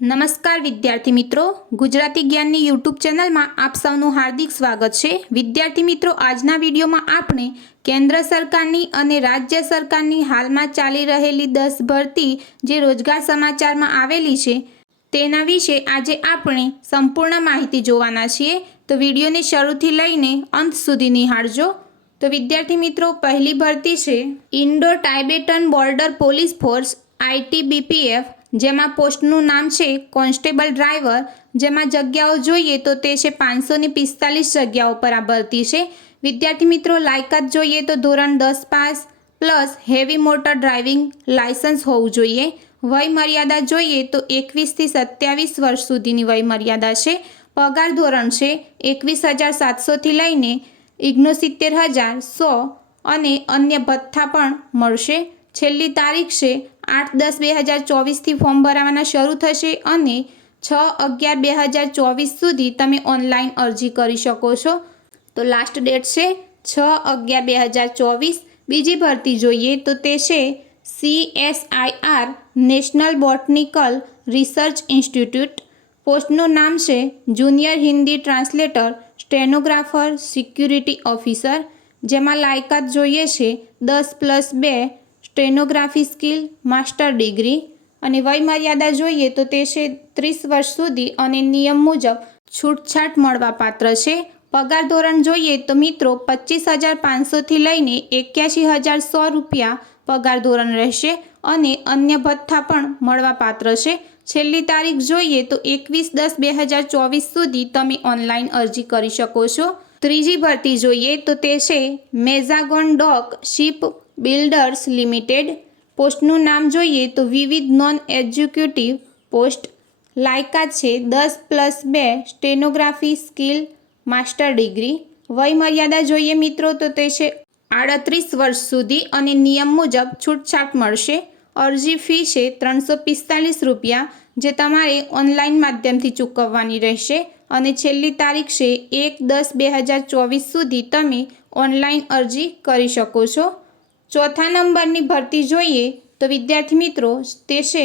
નમસ્કાર વિદ્યાર્થી મિત્રો, ગુજરાતી જ્ઞાનની યુટ્યુબ ચેનલમાં આપ સૌનું હાર્દિક સ્વાગત છે। વિદ્યાર્થી મિત્રો, આજના વિડીયોમાં આપણે કેન્દ્ર સરકારની અને રાજ્ય સરકારની હાલમાં ચાલી રહેલી 10 ભરતી જે રોજગાર સમાચારમાં આવેલી છે તેના વિશે આજે આપણે સંપૂર્ણ માહિતી જોવાના છીએ। તો વિડીયોને શરૂથી લઈને અંત સુધી નિહાળજો। તો વિદ્યાર્થી મિત્રો, પહેલી ભરતી છે Indo Tibetan border police force ITBPF, જેમાં પોસ્ટનું નામ છે કોન્સ્ટેબલ ડ્રાઈવર, જેમાં જગ્યાઓ જોઈએ તો તે છે 545 જગ્યાઓ પર આ ભરતી છે। વિદ્યાર્થી મિત્રો, લાયકાત જોઈએ તો ધોરણ 10 pass plus heavy motor driving licence હોવું જોઈએ। વય મર્યાદા જોઈએ તો 21 થી 27 વર્ષ સુધીની વય મર્યાદા છે। પગાર ધોરણ છે 21,700 થી લઈને 69,100 અને અન્ય ભથ્થા પણ મળશે। છેલ્લી તારીખ છે 8/10/2024 થી ફોર્મ ભરવાના શરૂ થશે અને 6/11/2024 સુધી તમે ઓનલાઈન અરજી કરી શકો છો। તો લાસ્ટ ડેટ છે 6/11/2024। બીજી ભરતી જોઈએ તો તે છે CSIR national botanical research institute. પોસ્ટનું નામ છે junior Hindi translator, stenographer, security officer, જેમાં લાયકાત જોઈએ છે 10+2 સ્ટેનોગ્રાફી સ્કિલ, માસ્ટર ડિગ્રી અને વય મર્યાદા જોઈએ તો તે છે 30 વર્ષ સુધી અને નિયમ મુજબ છૂટછાટ મળવાપાત્ર છે। પગાર ધોરણ જોઈએ તો મિત્રો 25,500 થી લઈને 81,100 રૂપિયા પગાર ધોરણ રહેશે અને અન્ય ભથ્થા પણ મળવાપાત્ર છે। છેલ્લી તારીખ જોઈએ તો 21/10/2024 સુધી તમે ઓનલાઈન અરજી કરી શકો છો। ત્રીજી ભરતી જોઈએ તો તે છે મેઝાગોન ડોક શિપ બિલ્ડર્સ લિમિટેડ। પોસ્ટનું નામ જોઈએ તો વિવિધ નોન એક્ઝિક્યુટિવ પોસ્ટ, લાયકાત છે 10+2 સ્ટેનોગ્રાફી સ્કિલ, માસ્ટર ડિગ્રી, વય મર્યાદા જોઈએ મિત્રો તો તે છે 38 વર્ષ સુધી અને નિયમ મુજબ છૂટછાટ મળશે। અરજી ફી છે 345 રૂપિયા, જે તમારે ઓનલાઈન માધ્યમથી ચૂકવવાની રહેશે અને છેલ્લી તારીખ છે 1/10/2024 સુધી તમે ઓનલાઈન અરજી કરી શકો છો। ચોથા નંબરની ભરતી જોઈએ તો વિદ્યાર્થી મિત્રો તે છે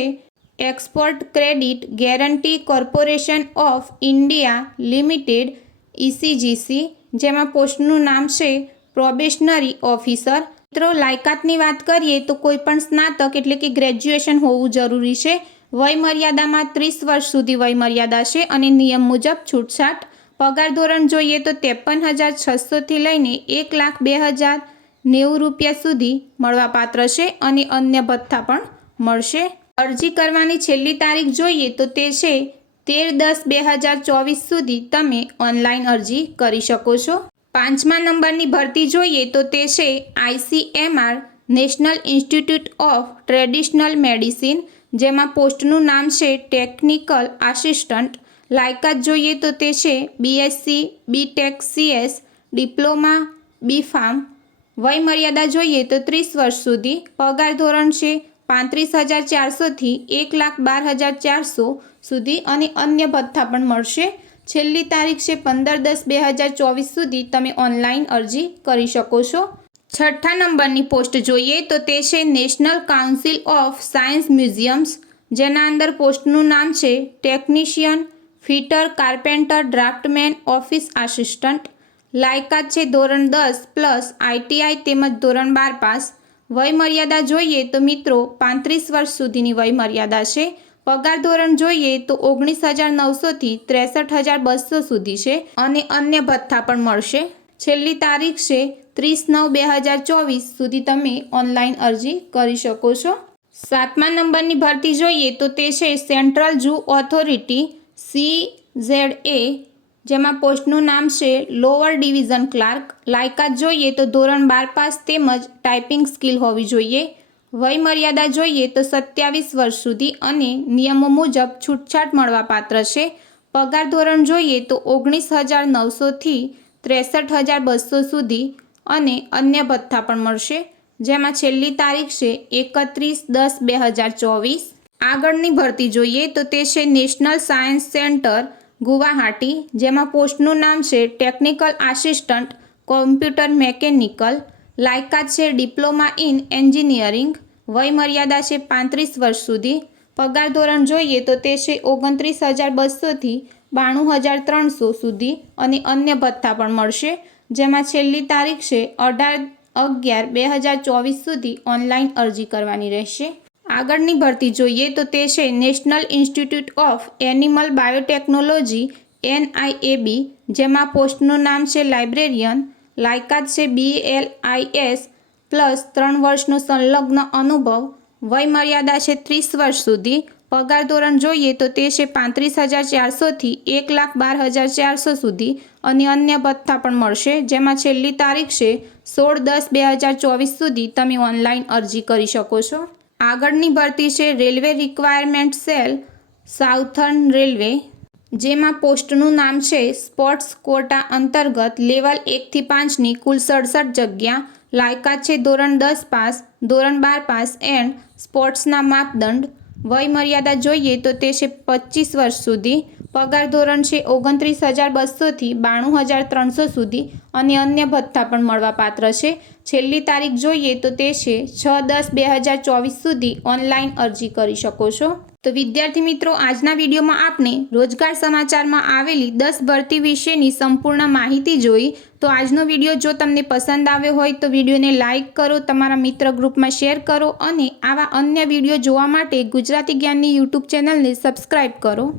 export credit guarantee corporation of India limited ECGC, જેમાં પોસ્ટનું નામ છે પ્રોબેશનરી ઓફિસર। મિત્રો, લાયકાતની વાત કરીએ તો કોઈપણ સ્નાતક એટલે કે ગ્રેજ્યુએશન હોવું જરૂરી છે। વય મર્યાદામાં 30 વર્ષ સુધી વય મર્યાદા છે અને નિયમ મુજબ છૂટછાટ। પગાર ધોરણ જોઈએ તો 53,600 થી લઈને 1,02,090 રૂપિયા સુધી મળવાપાત્ર છે અને અન્ય ભથ્થા પણ મળશે। અરજી કરવાની છેલ્લી તારીખ જોઈએ તો તે છે 13/10/2024 સુધી તમે ઓનલાઈન અરજી કરી શકો છો। પાંચમા નંબરની ભરતી જોઈએ તો તે છે ICMR national institute of traditional medicine, જેમાં પોસ્ટનું નામ છે ટેકનિકલ આસિસ્ટન્ટ। લાયકાત જોઈએ તો તે છે BSc BTech CS, diploma BPharm। વય મર્યાદા જોઈએ તો 30 વર્ષ સુધી। પગાર ધોરણ છે 35,400 થી 1,12,400 સુધી અને અન્ય ભથ્થા પણ મળશે। છેલ્લી તારીખ છે 15/10/2024 સુધી તમે ઓનલાઈન અરજી કરી શકો છો। છઠ્ઠા નંબરની પોસ્ટ જોઈએ તો તે છે national council of science museums, જેના અંદર પોસ્ટનું નામ છે technician fitter carpenter draughtsman office assistant. લાયકાત છે ધોરણ 10+ ITI તેમજ ધોરણ 12 પાસ। વય મર્યાદા જોઈએ તો મિત્રો 35 વર્ષ સુધીની વય મર્યાદા છે। પગાર ધોરણ જોઈએ તો 19,900 થી 63,200 સુધી છે અને અન્ય ભથ્થા પણ મળશે। છેલ્લી તારીખ છે 30/9/2024 સુધી તમે ઓનલાઈન અરજી કરી શકો છો। સાતમા નંબરની ભરતી જોઈએ તો તે છે સેન્ટ્રલ ઝૂ ઓથોરિટી CZA, જેમાં પોસ્ટનું નામ છે લોઅર ડિવિઝન ક્લાર્ક। લાયકાત જોઈએ તો ધોરણ 12 પાસ તેમજ ટાઈપિંગ સ્કિલ હોવી જોઈએ। વય મર્યાદા જોઈએ તો 27 વર્ષ સુધી અને નિયમો મુજબ છૂટછાટ મળવાપાત્ર છે। પગાર ધોરણ જોઈએ તો 19,900 થી 63,200 સુધી અને અન્ય ભથ્થા પણ મળશે, જેમાં છેલ્લી તારીખ છે 31/10/2024। આગળની ભરતી જોઈએ તો તે છે નેશનલ સાયન્સ સેન્ટર ગુવાહાટી, જેમાં પોસ્ટનું નામ છે ટેકનિકલ આસિસ્ટન્ટ કોમ્પ્યુટર મેકેનિકલ। લાયકાત છે ડિપ્લોમા ઇન એન્જિનિયરિંગ। વય મર્યાદા છે 35 વર્ષ સુધી। પગાર ધોરણ જોઈએ તો તે છે 29,200થી 92,300 સુધી અને અન્ય ભથ્થા પણ મળશે, જેમાં છેલ્લી તારીખ છે 18/11/2024 સુધી ઓનલાઈન અરજી કરવાની રહેશે. આગળની ભરતી જોઈએ તો તે છે national institute of animal biotechnology NIAB, જેમાં પોસ્ટનું નામ છે લાઇબ્રેરિયન. લાયકાત છે BLIS પ્લસ 3 વર્ષનો સંલગ્ન અનુભવ. વય મર્યાદા છે 30 વર્ષ સુધી. પગાર ધોરણ જોઈએ તો તે છે 35,400થી 1,12,400 સુધી અને અન્ય ભથ્થા પણ મળશે, જેમાં છેલ્લી તારીખ છે 16/10/2024 સુધી તમે ઓનલાઈન અરજી કરી શકો છો. આગળની ભરતી છે railway requirement cell southern railway, જેમાં પોસ્ટનું નામ છે સ્પોર્ટ્સ કોટા અંતર્ગત લેવલ 1થી 5ની કુલ 67 જગ્યા. લાયકાત છે ધોરણ 10 પાસ, ધોરણ 12 પાસ એન્ડ સ્પોર્ટ્સના માપદંડ. વય મર્યાદા જોઈએ તો તે છે 25 વર્ષ સુધી. પગાર ધોરણ છે 29,200થી 92,300 સુધી અને અન્ય ભથ્થા પણ મળવાપાત્ર છે. છેલ્લી તારીખ જોઈએ તો તે છે 6/10/2024 સુધી ઓનલાઈન અરજી કરી શકો છો. તો વિદ્યાર્થી મિત્રો, આજના વિડીયોમાં આપણે રોજગાર સમાચારમાં આવેલી 10 ભરતી વિશેની સંપૂર્ણ માહિતી જોઈ. તો આજનો વિડીયો જો તમને પસંદ આવ્યો હોય તો વિડીયોને લાઇક કરો, તમારા મિત્ર ગ્રુપમાં શેર કરો અને આવા અન્ય વિડીયો જોવા માટે ગુજરાતી જ્ઞાનની યુટ્યુબ ચેનલને સબસ્ક્રાઈબ કરો.